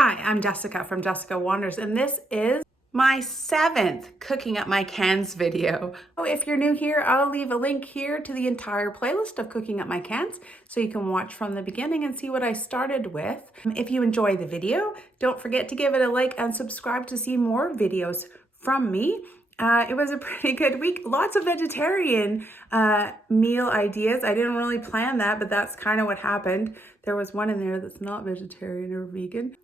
Hi, I'm Jessica from Jessica Wonders, and this is my 7th Cooking Up My Cans video. Oh, if you're new here, I'll leave a link here to the entire playlist of Cooking Up My Cans so you can watch from the beginning and see what I started with. If you enjoy the video, don't forget to give it a like and subscribe to see more videos from me. It was a pretty good week. Lots of vegetarian meal ideas. I didn't really plan that, but that's kind of what happened. There was one in there that's not vegetarian or vegan.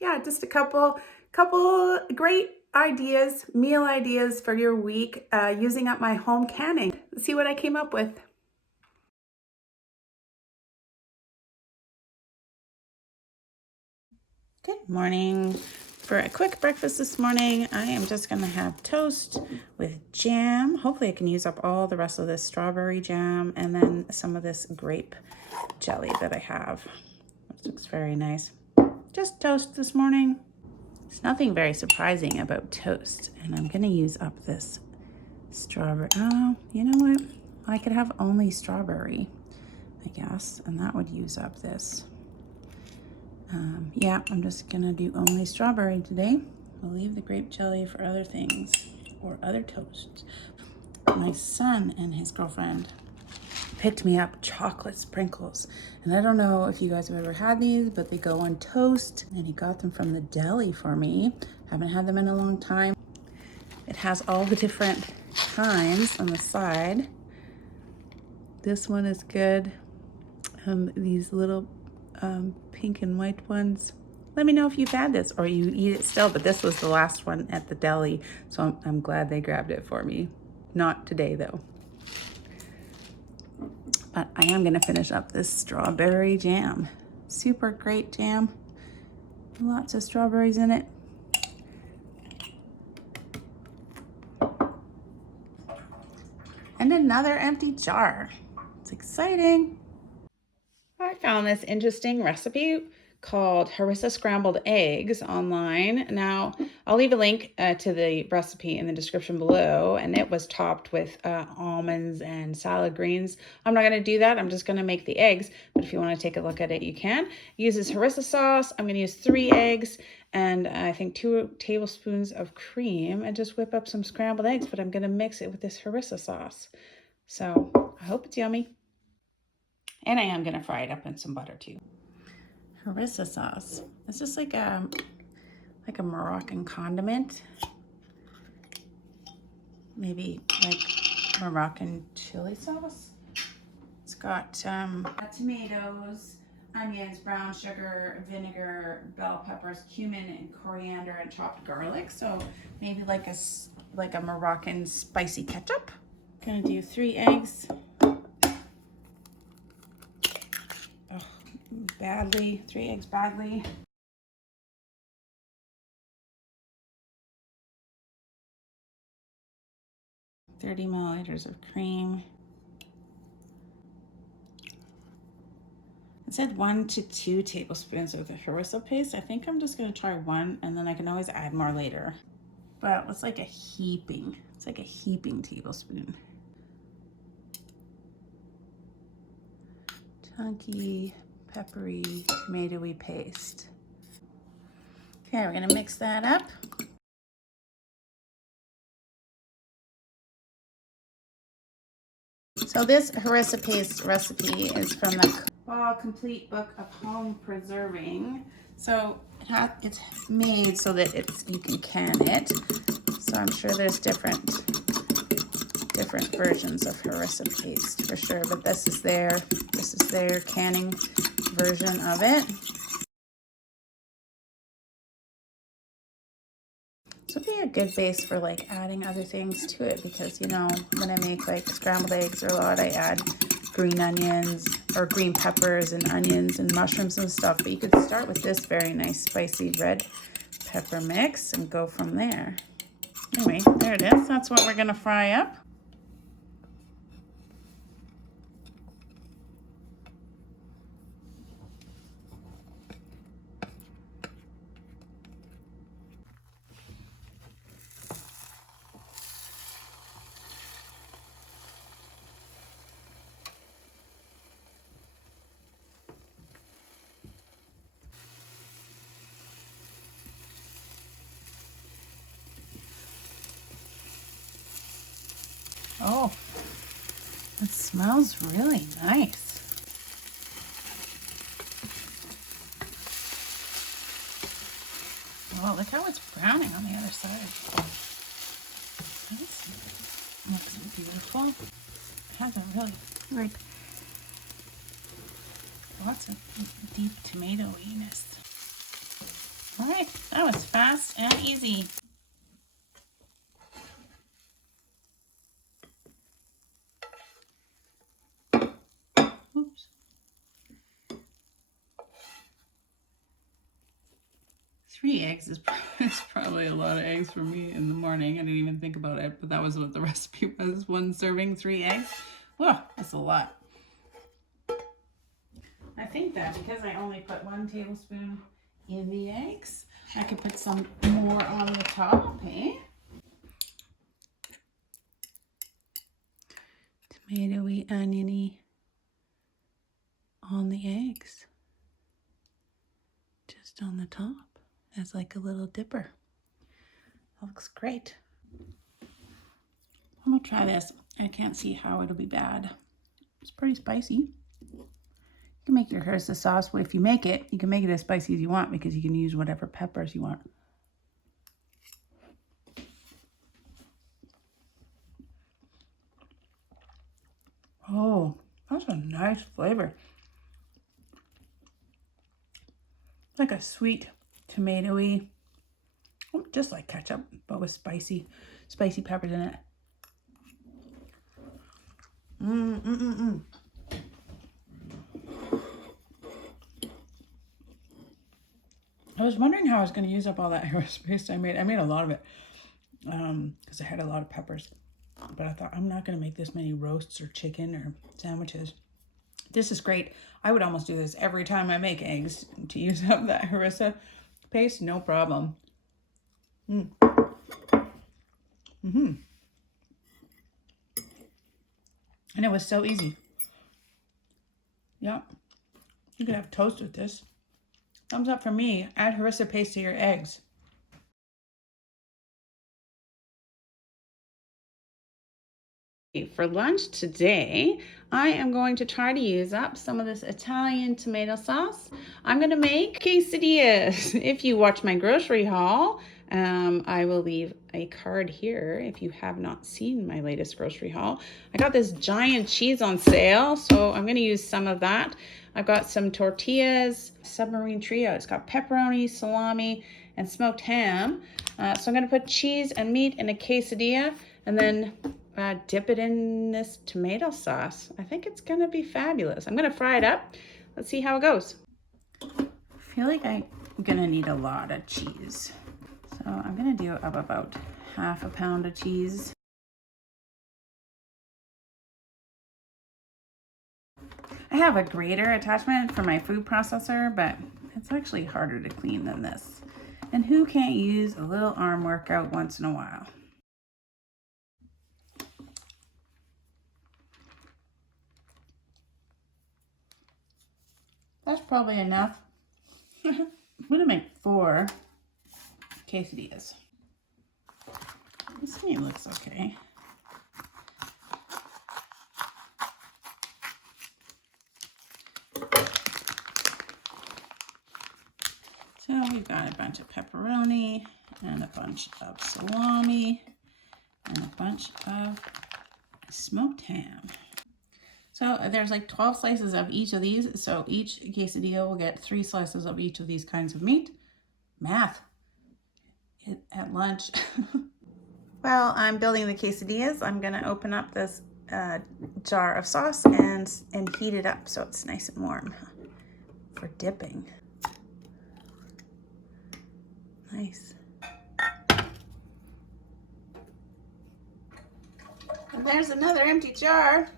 Yeah, just a couple great ideas, meal ideas for your week using up my home canning. Let's see what I came up with. Good morning. For a quick breakfast this morning, I am just going to have toast with jam. Hopefully I can use up all the rest of this strawberry jam and then some of this grape jelly that I have. This looks very nice. Just toast this morning. There's nothing very surprising about toast, and I'm going to use up this strawberry. Oh, you know what? I could have only strawberry, I guess, and that would use up this. Yeah, I'm just gonna do only strawberry today. I'll leave the grape jelly for other things or other toasts. My son and his girlfriend picked me up chocolate sprinkles. And I don't know if you guys have ever had these, but they go on toast, and he got them from the deli for me. Haven't had them in a long time. It has all the different kinds on the side. This one is good. These little pink and white ones. Let me know if you've had this or you eat it still, but this was the last one at the deli, so I'm glad they grabbed it for me. Not today though. But I am gonna finish up this strawberry jam. Super great jam. Lots of strawberries in it. And another empty jar. It's exciting. I found this interesting recipe called Harissa Scrambled Eggs online. Now, I'll leave a link to the recipe in the description below, and it was topped with almonds and salad greens. I'm not going to do that. I'm just going to make the eggs, but if you want to take a look at it, you can. It uses harissa sauce. I'm going to use 3 eggs and I think 2 tablespoons of cream and just whip up some scrambled eggs, but I'm going to mix it with this harissa sauce. So I hope it's yummy. And I am going to fry it up in some butter too. Harissa sauce. It's just like a Moroccan condiment. Maybe like Moroccan chili sauce. It's got tomatoes, onions, brown sugar, vinegar, bell peppers, cumin, and coriander, and chopped garlic. So maybe like a Moroccan spicy ketchup. Gonna do 3 eggs. Badly, 3 eggs badly. $30 milliliters of cream. It said 1 to 2 tablespoons of the harissa paste. I think I'm just gonna try 1, and then I can always add more later. But it's like a heaping tablespoon. Chunky, peppery, tomatoey paste. Okay, we're gonna mix that up. So this harissa paste recipe is from the Complete Book of Home Preserving. So it's made so that you can can it. So I'm sure there's different versions of harissa paste for sure, but this is their canning version of it. This would be a good base for like adding other things to it, because you know when I make like scrambled eggs or a lot, I add green onions or green peppers and onions and mushrooms and stuff. But you could start with this very nice spicy red pepper mix and go from there. Anyway, there it is. That's what we're gonna fry up. Oh, it smells really nice. Oh, look how it's browning on the other side. This looks beautiful. It has a really, like, lots of deep tomatoiness. All right, that was fast and easy. Oops. 3 eggs is probably a lot of eggs for me in the morning. I didn't even think about it, but that was what the recipe was. 1 serving, 3 eggs. Whoa, that's a lot. I think that because I only put 1 tablespoon in the eggs, I could put some more on the top, eh? Tomatoey, oniony on the eggs. Just on the top as like a little dipper. That looks great. I'm gonna try this. I can't see how it'll be bad. It's pretty spicy. You can make your harissa sauce. If you make it, you can make it as spicy as you want because you can use whatever peppers you want. Oh, that's a nice flavor. Like a sweet tomatoey, just like ketchup, but with spicy peppers in it. I was wondering how I was going to use up all that harissa paste I made. I made a lot of it because I had a lot of peppers. But I thought, I'm not going to make this many roasts or chicken or sandwiches. This is great. I would almost do this every time I make eggs to use up that harissa paste. No problem. And it was so easy. Yeah. You could have toast with this. Thumbs up for me. Add harissa paste to your eggs. For lunch today, I am going to try to use up some of this Italian tomato sauce. I'm going to make quesadillas. If you watch my grocery haul, I will leave a card here if you have not seen my latest grocery haul. I got this giant cheese on sale, so I'm going to use some of that. I've got some tortillas, submarine trio. It's got pepperoni, salami, and smoked ham. So I'm going to put cheese and meat in a quesadilla and then dip it in this tomato sauce. I think it's gonna be fabulous. I'm gonna fry it up. Let's see how it goes. I feel like I'm gonna need a lot of cheese. So I'm gonna do up about half a pound of cheese. I have a grater attachment for my food processor, but it's actually harder to clean than this. And who can't use a little arm workout once in a while? That's probably enough. I'm gonna make 4 quesadillas. This meat looks okay. So we've got a bunch of pepperoni and a bunch of salami and a bunch of smoked ham. So there's like 12 slices of each of these. So each quesadilla will get 3 slices of each of these kinds of meat. Math at lunch. While I'm building the quesadillas, I'm gonna open up this jar of sauce and heat it up so it's nice and warm for dipping. Nice. And there's another empty jar.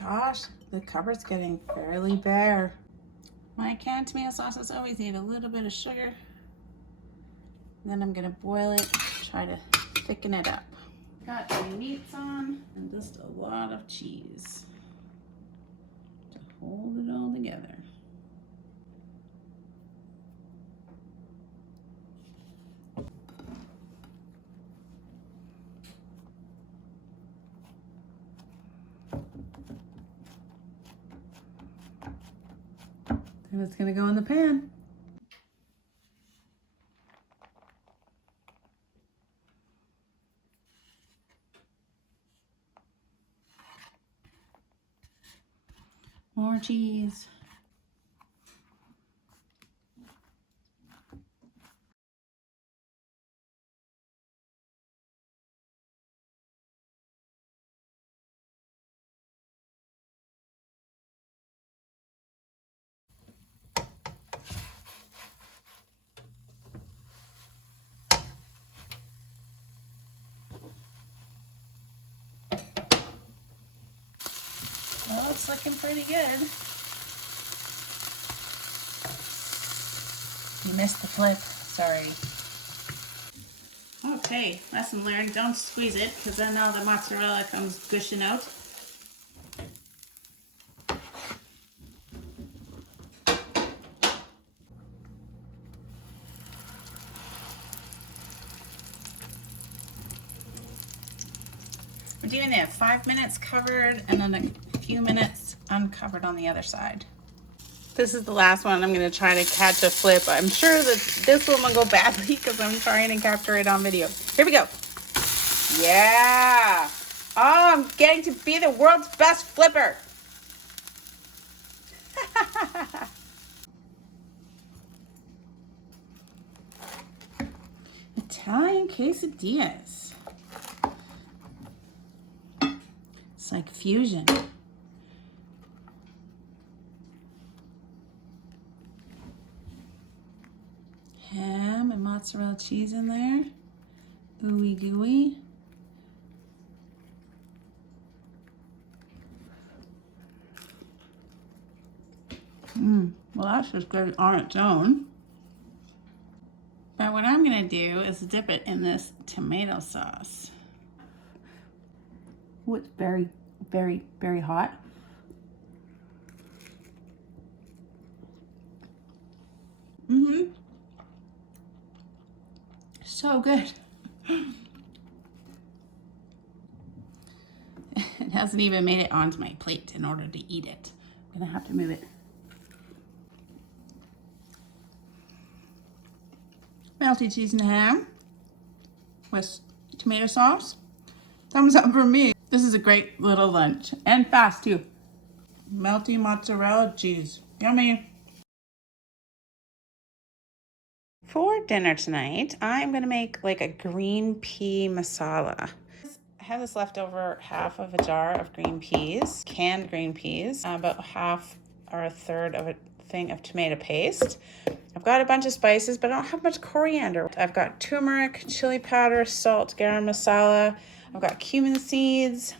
Gosh, the cupboard's getting fairly bare. My canned tomato sauces always need a little bit of sugar. And then I'm gonna boil it, try to thicken it up. Got the meats on and just a lot of cheese to hold it all together. And it's gonna go in the pan. More cheese. Well, it's looking pretty good. You missed the flip, sorry. Okay, lesson learned, don't squeeze it because then all the mozzarella comes gushing out. We're doing that 5 minutes covered and then a few minutes uncovered on the other side. This is the last one. I'm going to try to catch a flip. I'm sure that this one will go badly because I'm trying to capture it on video. Here we go. Yeah. Oh, I'm getting to be the world's best flipper. Italian quesadillas. It's like fusion. Ham and mozzarella cheese in there. Ooey gooey. Well, that's just good on its own. But what I'm gonna do is dip it in this tomato sauce. Oh, it's very, very, very hot. So good. It hasn't even made it onto my plate in order to eat it. I'm gonna have to move it. Melty cheese and ham with tomato sauce. Thumbs up for me. This is a great little lunch and fast too. Melty mozzarella cheese. Yummy. For dinner tonight, I'm gonna make like a green pea masala. I have this leftover half of a jar of green peas, canned green peas, about half or a third of a thing of tomato paste. I've got a bunch of spices, but I don't have much coriander. I've got turmeric, chili powder, salt, garam masala. I've got cumin seeds.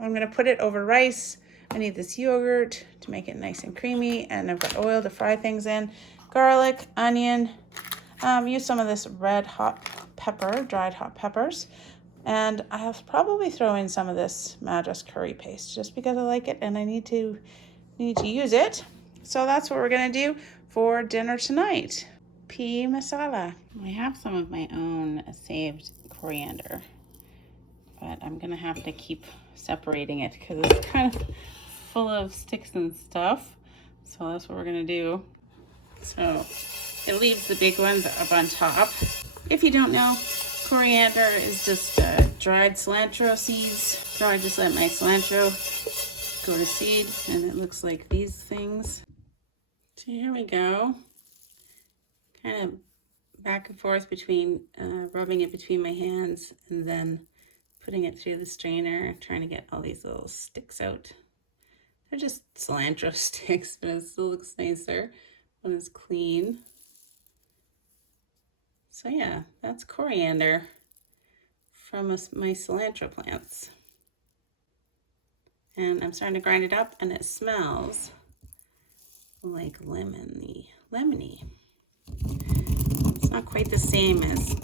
I'm gonna put it over rice. I need this yogurt to make it nice and creamy, and I've got oil to fry things in. Garlic, onion. Use some of this red hot pepper, dried hot peppers. And I'll probably throw in some of this Madras curry paste just because I like it and I need to use it. So that's what we're gonna do for dinner tonight. Pea masala. I have some of my own saved coriander, but I'm gonna have to keep separating it because it's kind of full of sticks and stuff. So that's what we're gonna do. So it leaves the big ones up on top. If you don't know, coriander is just dried cilantro seeds. So I just let my cilantro go to seed and it looks like these things. So here we go. Kind of back and forth between rubbing it between my hands and then putting it through the strainer, trying to get all these little sticks out. They're just cilantro sticks, but it still looks nicer when it's clean. So yeah, that's coriander from my cilantro plants. And I'm starting to grind it up and it smells like lemony. It's not quite the same as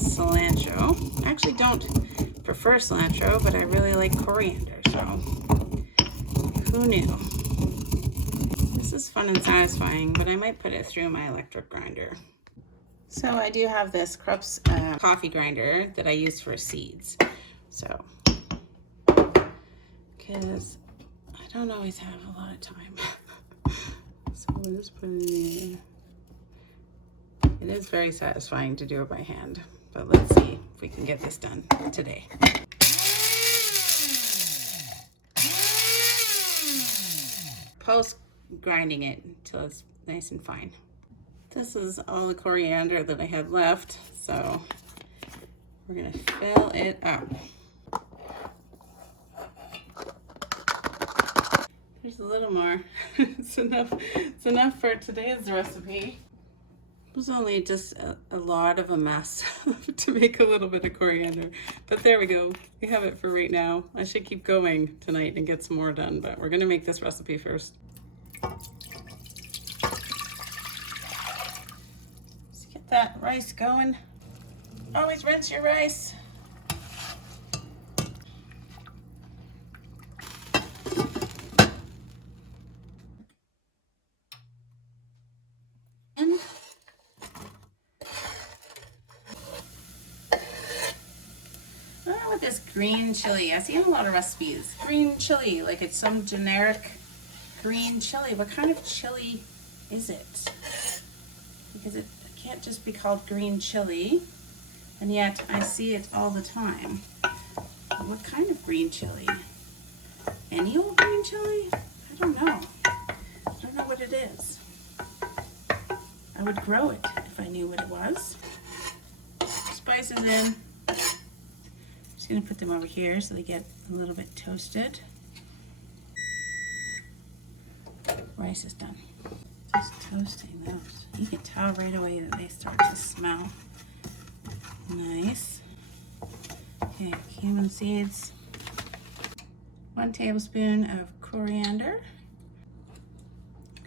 cilantro. I actually don't prefer cilantro, but I really like coriander, so who knew? This is fun and satisfying, but I might put it through my electric grinder. So I do have this Krups coffee grinder that I use for seeds. So, because I don't always have a lot of time. So we'll just put it in. It is very satisfying to do it by hand, but let's see if we can get this done today. Post grinding it until it's nice and fine. This is all the coriander that I had left, so we're gonna fill it up. There's a little more. It's enough for today's recipe. It was only just a lot of a mess to make a little bit of coriander, but there we go. We have it for right now. I should keep going tonight and get some more done, but we're gonna make this recipe first. Let's get that rice going. Always rinse your rice. With this green chili, I see in a lot of recipes, green chili, like it's some generic green chili. What kind of chili is it? Because it can't just be called green chili, and yet I see it all the time. What kind of green chili? Any old green chili? I don't know. I don't know what it is. I would grow it if I knew what it was. Spices in. Gonna put them over here so they get a little bit toasted. Rice is done. Just toasting those. You can tell right away that they start to smell nice. Okay, cumin seeds. 1 tablespoon of coriander.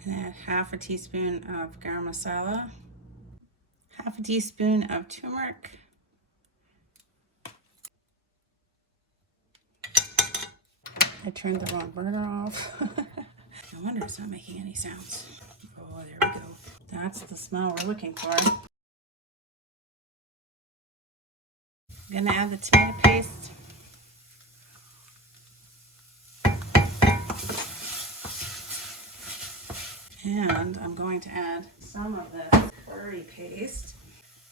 And add half a teaspoon of garam masala. Half a teaspoon of turmeric. I turned the wrong burner off. No wonder it's not making any sounds. Oh, there we go. That's the smell we're looking for. I'm gonna add the tomato paste. And I'm going to add some of this curry paste.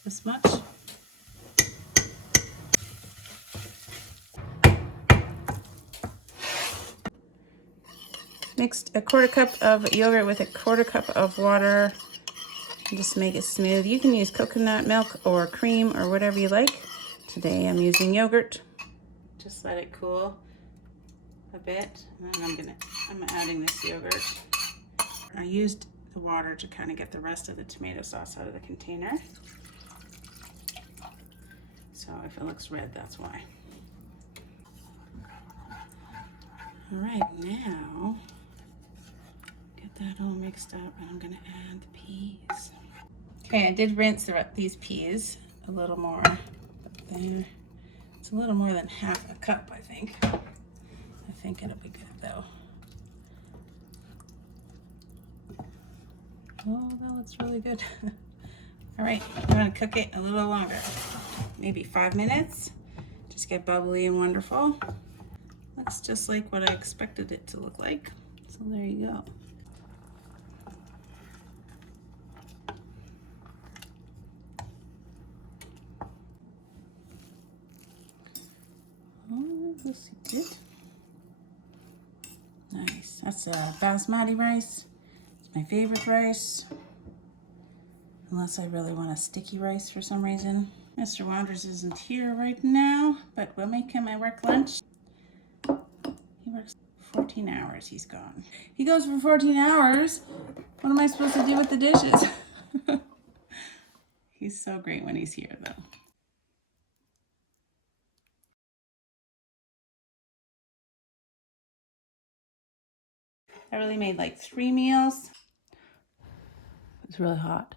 This much. Mixed a 1/4 cup of yogurt with a 1/4 cup of water. And just make it smooth. You can use coconut milk or cream or whatever you like. Today I'm using yogurt. Just let it cool a bit, and then I'm adding this yogurt. I used the water to kind of get the rest of the tomato sauce out of the container. So if it looks red, that's why. All right, now get that all mixed up, and I'm gonna add the peas. Okay, I did rinse these peas a little more, but there, it's a little more than half a cup, I think. I think it'll be good though. Oh, that looks really good. All right, I'm gonna cook it a little longer, maybe 5 minutes. Just get bubbly and wonderful. Looks just like what I expected it to look like. So there you go. Oh, this is good. Nice. That's basmati rice. It's my favorite rice. Unless I really want a sticky rice for some reason. Mr. Wanders isn't here right now, but we'll make him my work lunch. He works 14 hours, he's gone. He goes for 14 hours. What am I supposed to do with the dishes? He's so great when he's here though. I really made like 3 meals. It's really hot.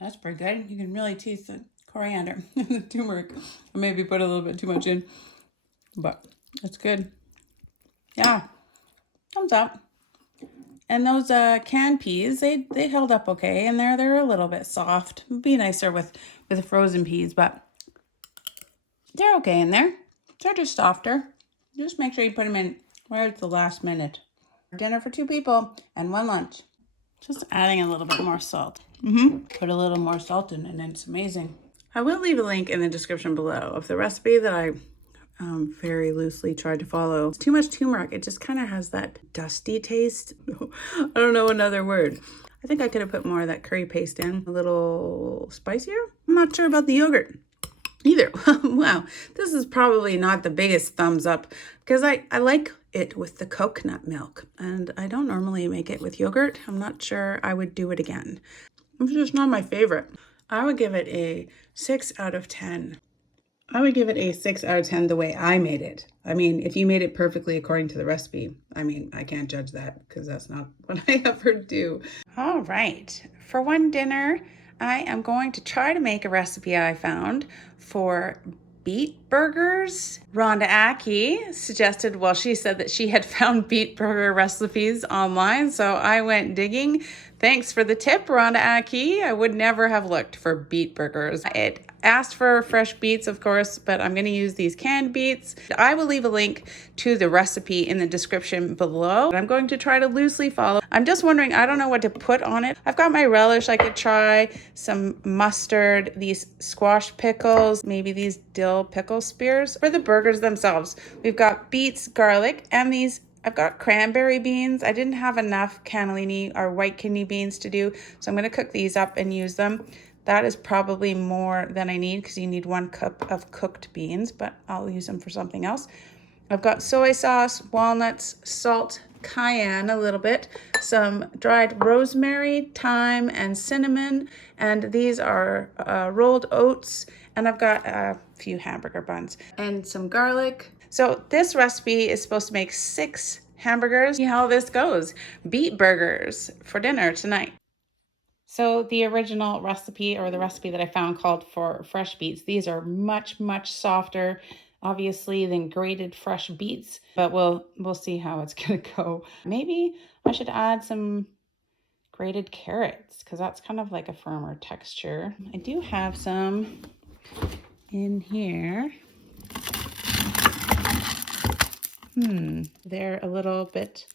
That's pretty good. You can really taste the coriander and the turmeric. I maybe put a little bit too much in, but it's good. Yeah, thumbs up. And those canned peas, they held up okay, and they're a little bit soft. It'd be nicer with frozen peas, but they're okay in there. They're just softer. Just make sure you put them in right at the last minute. Dinner for 2 people and 1 lunch. Just adding a little bit more salt. Put a little more salt in and it's amazing. I will leave a link in the description below of the recipe that I very loosely tried to follow. It's too much turmeric. It just kind of has that dusty taste. I don't know another word. I think I could have put more of that curry paste in. A little spicier. I'm not sure about the yogurt either. Wow, this is probably not the biggest thumbs up because I like it with the coconut milk and I don't normally make it with yogurt. I'm not sure I would do it again. It's just not my favorite. I would give it a 6 out of 10. I would give it a 6 out of 10 the way I made it. I mean, if you made it perfectly according to the recipe, I mean, I can't judge that because that's not what I ever do. All right, for one dinner, I am going to try to make a recipe I found for beet burgers. Rhonda Aki suggested, well, she said that she had found beet burger recipes online, so I went digging. Thanks for the tip, Rhonda Aki. I would never have looked for beet burgers. It asked for fresh beets, of course, but I'm going to use these canned beets. I will leave a link to the recipe in the description below. I'm going to try to loosely follow. I'm just wondering, I don't know what to put on it. I've got my relish. I could try some mustard, these squash pickles, maybe these dill pickle spears. For the burgers themselves, we've got beets, garlic, and these I've got cranberry beans. I didn't have enough cannellini or white kidney beans to do, so I'm going to cook these up and use them. That is probably more than I need because you need 1 cup of cooked beans, but I'll use them for something else. I've got soy sauce, walnuts, salt, cayenne a little bit, some dried rosemary, thyme, and cinnamon, and these are rolled oats, and I've got a few hamburger buns and some garlic. So this recipe is supposed to make 6 hamburgers. See how this goes. Beet burgers for dinner tonight. So the original recipe, or the recipe that I found, called for fresh beets. These are much, much softer, obviously, than grated fresh beets, but we'll see how it's gonna go. Maybe I should add some grated carrots because that's kind of like a firmer texture. I do have some in here. They're a little bit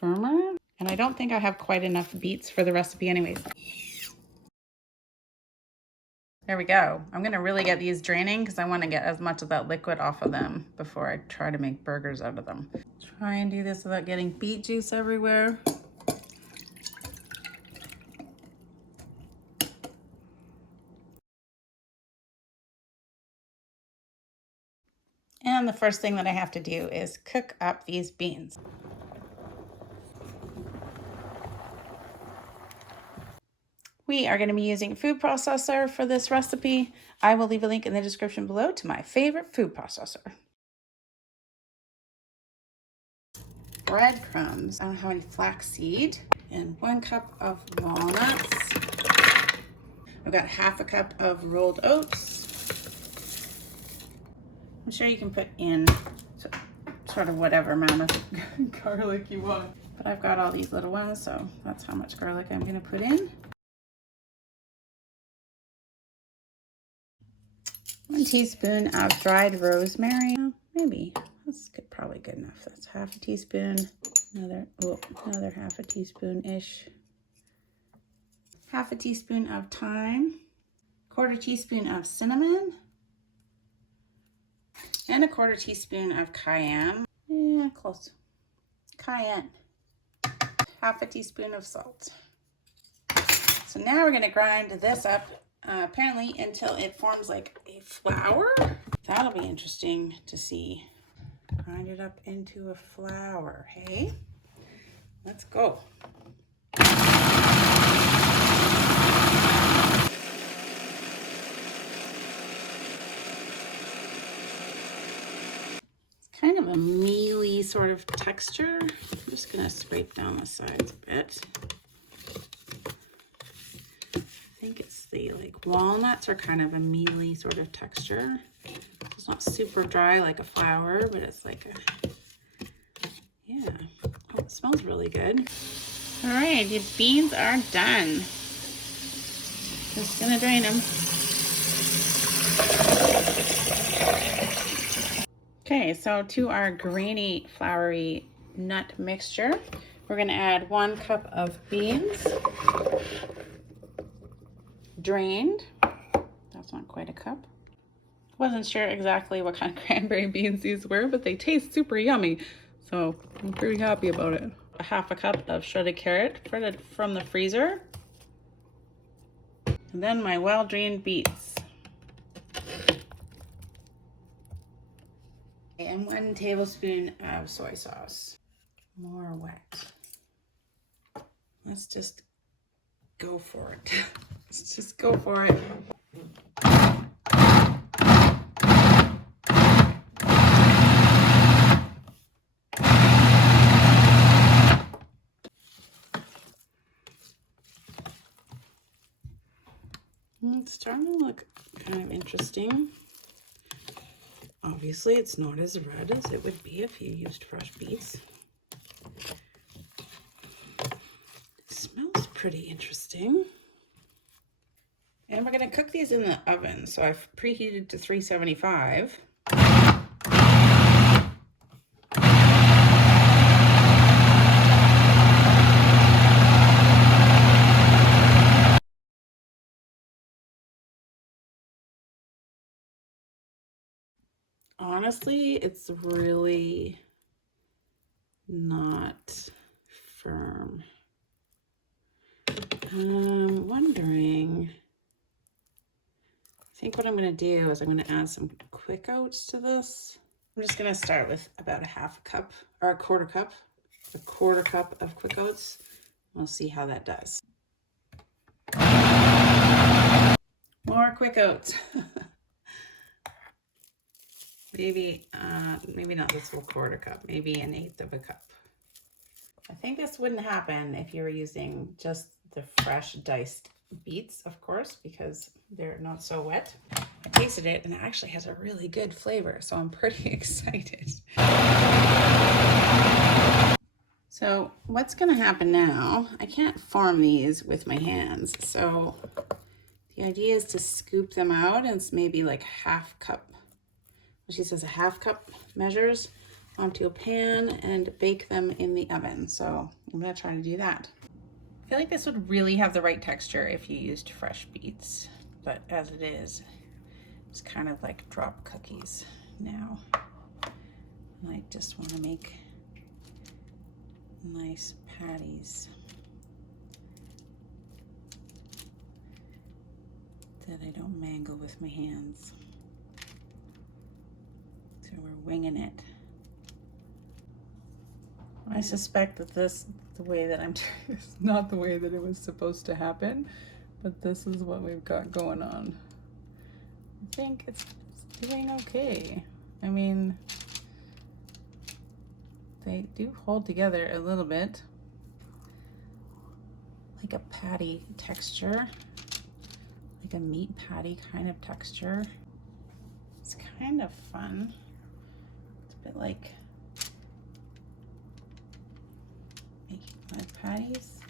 firmer, and I don't think I have quite enough beets for the recipe anyways. There we go. I'm gonna really get these draining because I want to get as much of that liquid off of them before I try to make burgers out of them. Try and do this without getting beet juice everywhere. And the first thing that I have to do is cook up these beans. We are going to be using a food processor for this recipe. I will leave a link in the description below to my favorite food processor. Breadcrumbs. I don't have any flaxseed. And 1 cup of walnuts. I've got ½ cup of rolled oats. I'm sure you can put in sort of whatever amount of garlic you want. But I've got all these little ones, so that's how much garlic I'm going to put in. 1 teaspoon of dried rosemary. Maybe that's probably good enough. That's ½ teaspoon. Another ½ teaspoon-ish. ½ teaspoon of thyme. 1/4 teaspoon of cinnamon. And 1/4 teaspoon of cayenne. Yeah, close. Cayenne. ½ teaspoon of salt. So now we're going to grind this up apparently until it forms like a flour. That'll be interesting to see. Grind it up into a flour, hey? Let's go. It's kind of a mealy sort of texture. I'm just gonna scrape down the sides a bit. I think it's the walnuts are kind of a mealy sort of texture. It's not super dry like a flour, but it's like a, yeah. Oh, it smells really good. All right, the beans are done. Just gonna drain them. Okay, so to our grainy, floury nut mixture, we're going to add 1 cup of beans, drained. That's not quite a cup. Wasn't sure exactly what kind of cranberry beans these were, but they taste super yummy, so I'm pretty happy about it. 1/2 cup of shredded carrot from the freezer, and then my well-drained beets. And 1 tablespoon of soy sauce. More wet. Let's just go for it. Let's just go for it. It's starting to look kind of interesting. Obviously, it's not as red as it would be if you used fresh beets. It smells pretty interesting. And we're going to cook these in the oven. So I've preheated to 375. Honestly, it's really not firm. I'm wondering, I think what I'm going to do is I'm going to add some quick oats to this. I'm just going to start with about 1/2 cup or 1/4 cup, 1/4 cup of quick oats. We'll see how that does. More quick oats. Maybe not this whole 1/4 cup, maybe 1/8 cup. I think this wouldn't happen if you were using just the fresh diced beets, of course, because they're not so wet. I tasted it and it actually has a really good flavor, so I'm pretty excited. So what's gonna happen now, I can't form these with my hands, so the idea is to scoop them out, and it's maybe like 1/2 cup. She says 1/2 cup measures onto a pan and bake them in the oven. So I'm gonna try to do that. I feel like this would really have the right texture if you used fresh beets, but as it is, it's kind of like drop cookies now. I just want to make nice patties that I don't mangle with my hands. So we're winging it. I suspect that the way that I'm doing is not the way that it was supposed to happen, but this is what we've got going on. I think it's doing okay. I mean, they do hold together a little bit, like a patty texture, like a meat patty kind of texture. It's kind of fun. It's a bit like making mud patties.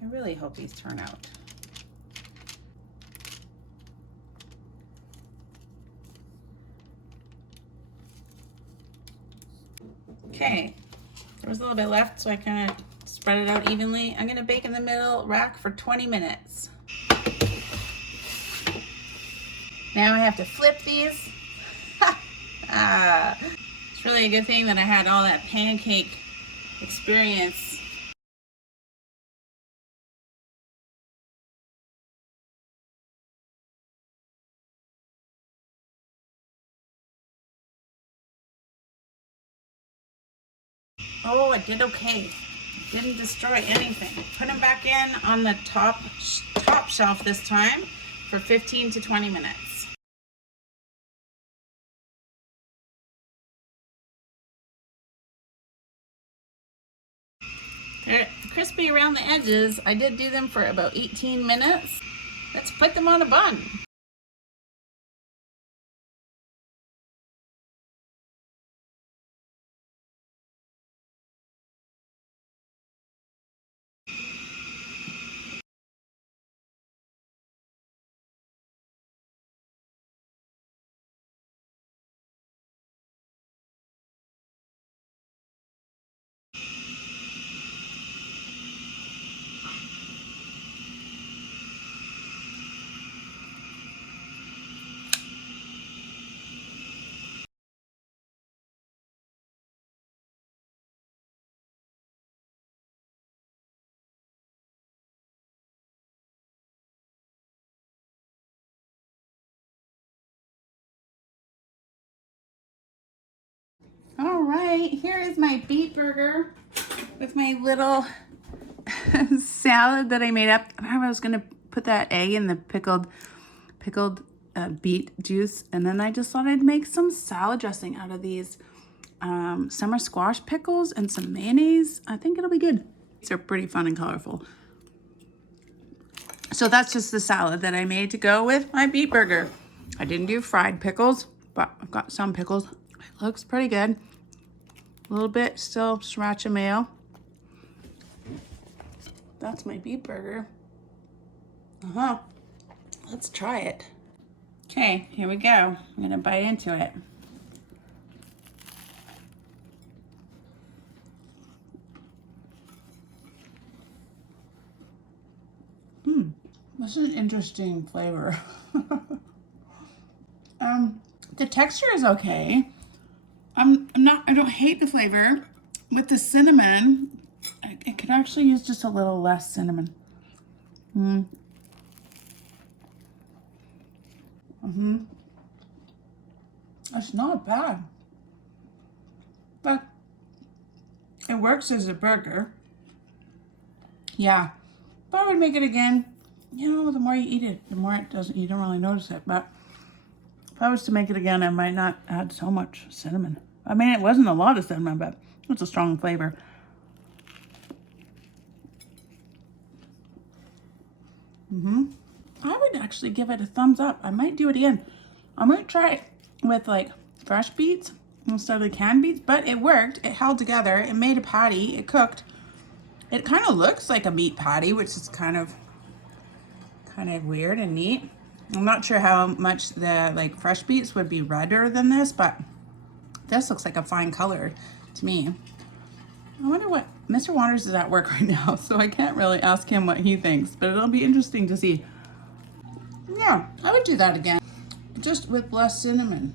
I really hope these turn out. Okay, there was a little bit left, so I kind of spread it out evenly. I'm gonna bake in the middle rack for 20 minutes. Now I have to flip these. It's really a good thing that I had all that pancake experience. Oh, it did okay. Didn't destroy anything. Put them back in on the top shelf this time for 15 to 20 minutes. They're crispy around the edges. I did do them for about 18 minutes. Let's put them on a bun. right, here is my beet burger with my little salad that I made up. I was gonna put that egg in the pickled beet juice, and then I just thought I'd make some salad dressing out of these summer squash pickles and some mayonnaise. I think it'll be good. These are pretty fun and colorful. So that's just the salad that I made to go with my beet burger. I didn't do fried pickles, but I've got some pickles. It looks pretty good. A little bit still sriracha mayo. That's my beet burger. Let's try it. Okay, here we go. I'm gonna bite into it. This is an interesting flavor. The texture is okay. I don't hate the flavor. With the cinnamon, I could actually use just a little less cinnamon. It's not bad, but it works as a burger. Yeah, but I would make it again. You know, the more you eat it, the more it doesn't, you don't really notice it. But if I was to make it again, I might not add so much cinnamon. I mean, it wasn't a lot of cinnamon, but it's a strong flavor. I would actually give it a thumbs up. I might do it again. I might try it with like fresh beets instead of the canned beets, but it worked. It held together. It made a patty. It cooked. It kind of looks like a meat patty, which is kind of weird and neat. I'm not sure how much the like fresh beets would be redder than this, but this looks like a fine color to me. I wonder what Mr. Waters is at work right now, so I can't really ask him what he thinks, but it'll be interesting to see. Yeah, I would do that again, just with less cinnamon.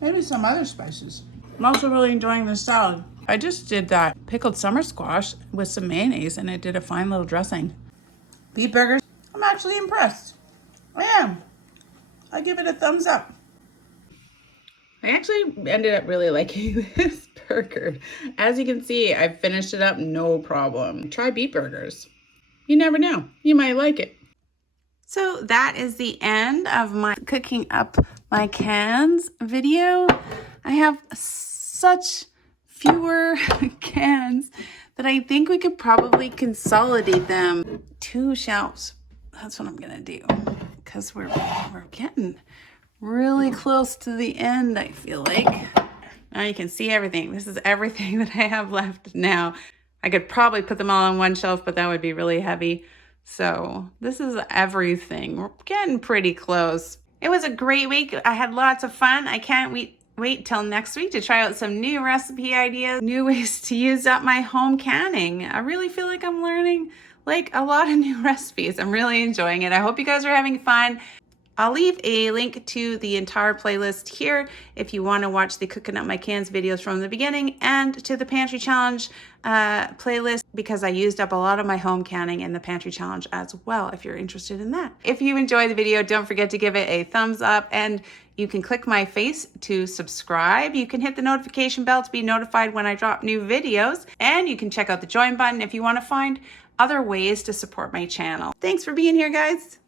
Maybe some other spices. I'm also really enjoying this salad. I just did that pickled summer squash with some mayonnaise, and it did a fine little dressing. Beet burgers, I'm actually impressed. I am. I give it a thumbs up. I actually ended up really liking this burger. As you can see, I finished it up no problem. Try beet burgers. You never know. You might like it. So that is the end of my cooking up my cans video. I have such fewer cans that I think we could probably consolidate them 2 shelves. That's what I'm gonna do, because we're getting really close to the end, I feel like. Now you can see everything. This is everything that I have left now. I could probably put them all on one shelf, but that would be really heavy. So this is everything. We're getting pretty close. It was a great week. I had lots of fun. I can't wait till next week to try out some new recipe ideas, new ways to use up my home canning. I really feel like I'm learning like a lot of new recipes. I'm really enjoying it. I hope you guys are having fun. I'll leave a link to the entire playlist here if you want to watch the Cooking Up My Cans videos from the beginning, and to the Pantry Challenge playlist, because I used up a lot of my home canning in the Pantry Challenge as well, if you're interested in that. If you enjoyed the video, don't forget to give it a thumbs up, and you can click my face to subscribe. You can hit the notification bell to be notified when I drop new videos, and you can check out the join button if you want to find other ways to support my channel. Thanks for being here, guys.